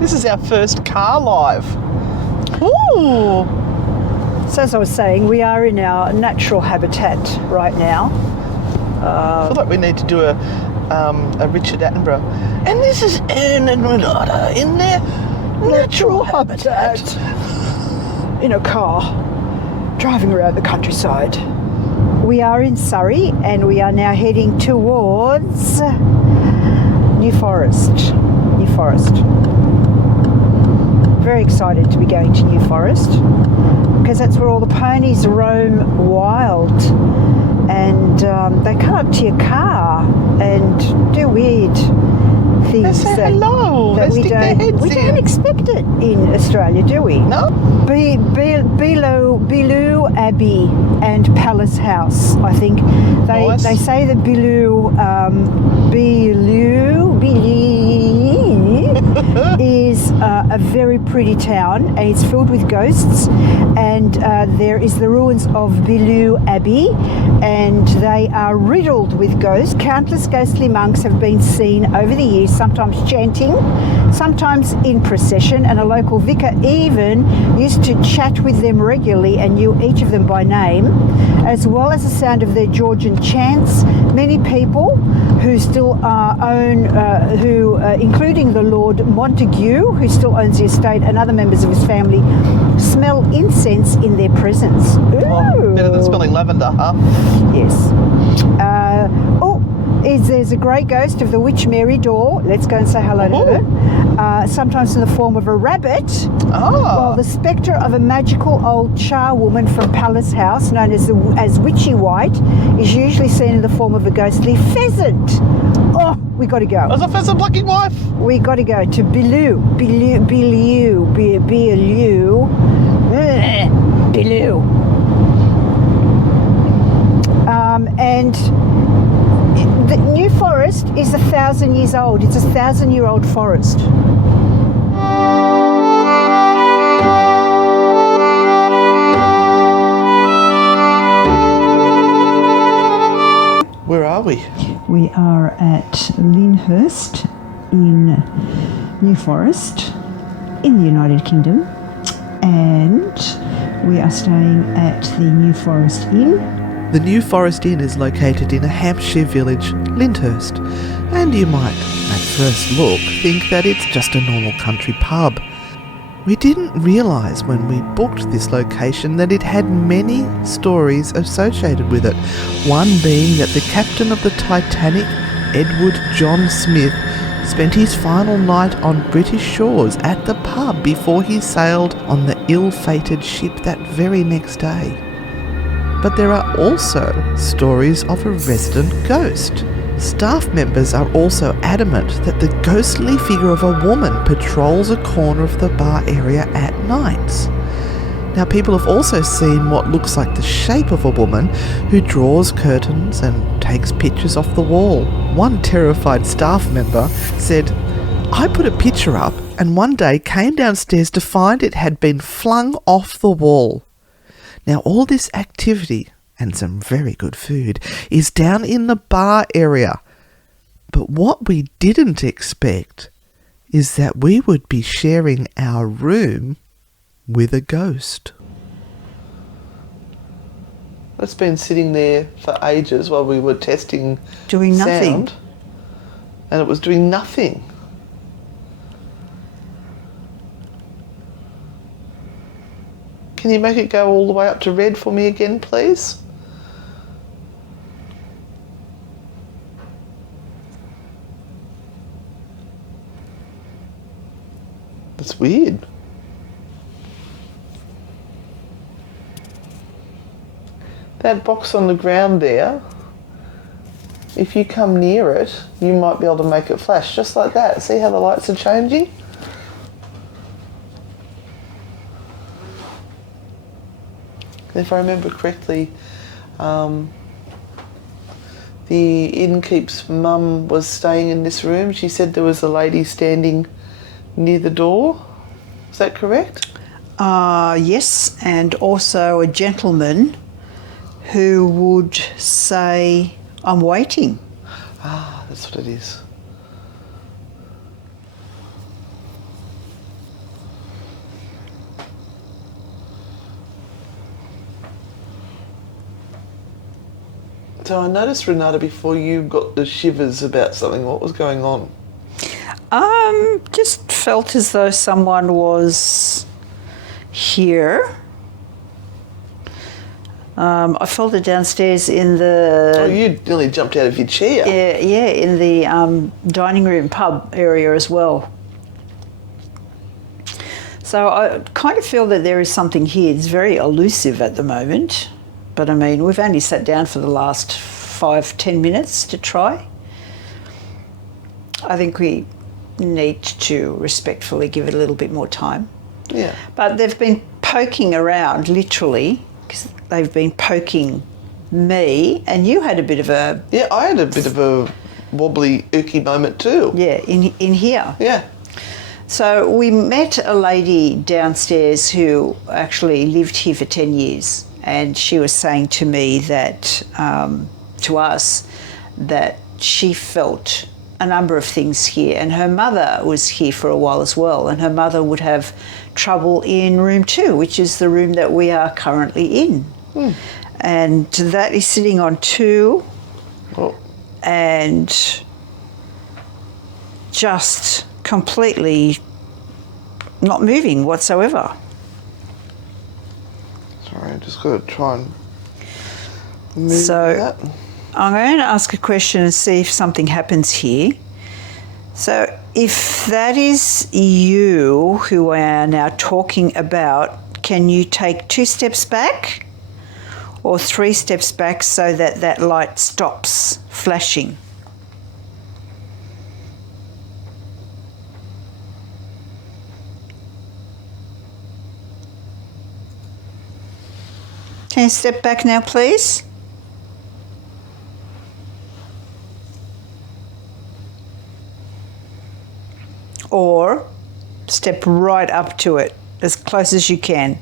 This is our first car live. Ooh. So as I was saying, we are in our natural habitat right now. I feel like we need to do a Richard Attenborough. And this is Anne and Renata in their natural habitat. In a car, driving around the countryside. We are in Surrey and we are now heading towards New Forest. Very excited to be going to New Forest because that's where all the ponies roam wild, and they come up to your car and do weird things say that hello. that They stick their heads we in. don't expect it in Australia, do we? No? Beaulieu Abbey and Palace House. I think Nice. they say that Beaulieu is a very pretty town, and it's filled with ghosts, and there is the ruins of Beaulieu Abbey, and they are riddled with ghosts. Countless ghostly monks have been seen over the years, sometimes chanting, sometimes in procession, and a local vicar even used to chat with them regularly and knew each of them by name, as well as the sound of their Georgian chants. Many people who still including the Lord Montague, who still owns the estate, and other members of his family, smell incense in their presence. Oh, better than smelling lavender, huh? Yes. There's a grey ghost of the witch Mary Dore. Let's go and say hello to her. Sometimes in the form of a rabbit. While the spectre of a magical old charwoman from Palace House, known as Witchy White, is usually seen in the form of a ghostly pheasant. Oh, we got to go. As a pheasant plucking wife. We got to go to Beaulieu. And the New Forest is 1,000 years old. It's a 1,000-year-old forest. Where are we? We are at Lyndhurst in New Forest in the United Kingdom, and we are staying at the New Forest Inn. The New Forest Inn is located in a Hampshire village, Lyndhurst, and you might, at first look, think that it's just a normal country pub. We didn't realise when we booked this location that it had many stories associated with it, one being that the captain of the Titanic, Edward John Smith, spent his final night on British shores at the pub before he sailed on the ill-fated ship that very next day. But there are also stories of a resident ghost. Staff members are also adamant that the ghostly figure of a woman patrols a corner of the bar area at nights. Now, people have also seen what looks like the shape of a woman who draws curtains and takes pictures off the wall. One terrified staff member said, "I put a picture up and one day came downstairs to find it had been flung off the wall." Now, all this activity, and some very good food, is down in the bar area. But what we didn't expect is that we would be sharing our room with a ghost. It's been sitting there for ages while we were testing Doing nothing. sound, and it was doing nothing. Can you make it go all the way up to red for me again, please? That's weird. That box on the ground there, if you come near it, you might be able to make it flash just like that. See how the lights are changing? If I remember correctly, the innkeep's mum was staying in this room. She said there was a lady standing near the door. Is that correct? Yes, and also a gentleman who would say, "I'm waiting." Ah, that's what it is. So I noticed, Renata, before you got the shivers about something. What was going on? Just felt as though someone was here. I felt it downstairs in the... Oh, you nearly jumped out of your chair. Yeah, in the dining room pub area as well. So I kind of feel that there is something here. It's very elusive at the moment. But I mean, we've only sat down for the last 5-10 minutes to try. I think we need to respectfully give it a little bit more time. Yeah. But they've been poking around, literally, because they've been poking me, and you had a bit of a... Yeah, I had a bit of a wobbly, ooky moment too. Yeah, in here. Yeah. So we met a lady downstairs who actually lived here for 10 years, and she was saying to me that, to us, that she felt a number of things here, and her mother was here for a while as well, and her mother would have trouble in room 2, which is the room that we are currently in. And that is sitting on 2 and just completely not moving whatsoever. Sorry, I just got to try and move So that. I'm going to ask a question and see if something happens here. So if that is you who we are now talking about, can you take 2 steps back or 3 steps back so that that light stops flashing? Can you step back now, please? Or step right up to it, as close as you can.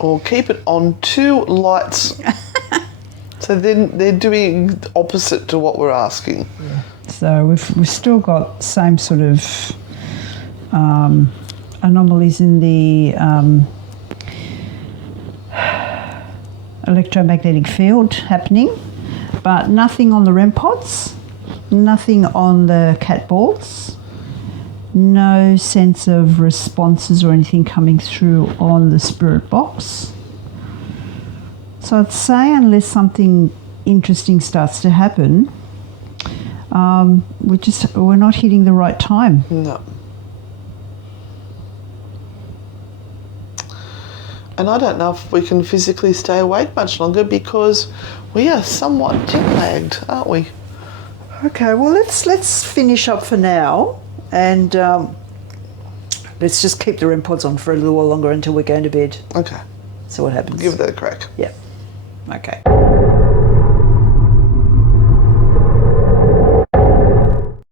Or keep it on 2 lights. So then they're doing opposite to what we're asking. So we've still got same sort of anomalies in the electromagnetic field happening, but nothing on the REM pods, nothing on the cat balls, no sense of responses or anything coming through on the spirit box. So I'd say unless something interesting starts to happen, we're not hitting the right time. No. And I don't know if we can physically stay awake much longer because we are somewhat jet-lagged, aren't we? Okay, well let's finish up for now, and let's just keep the REM pods on for a little while longer until we're going to bed. Okay. See what happens. Give that a crack. Yeah. Okay.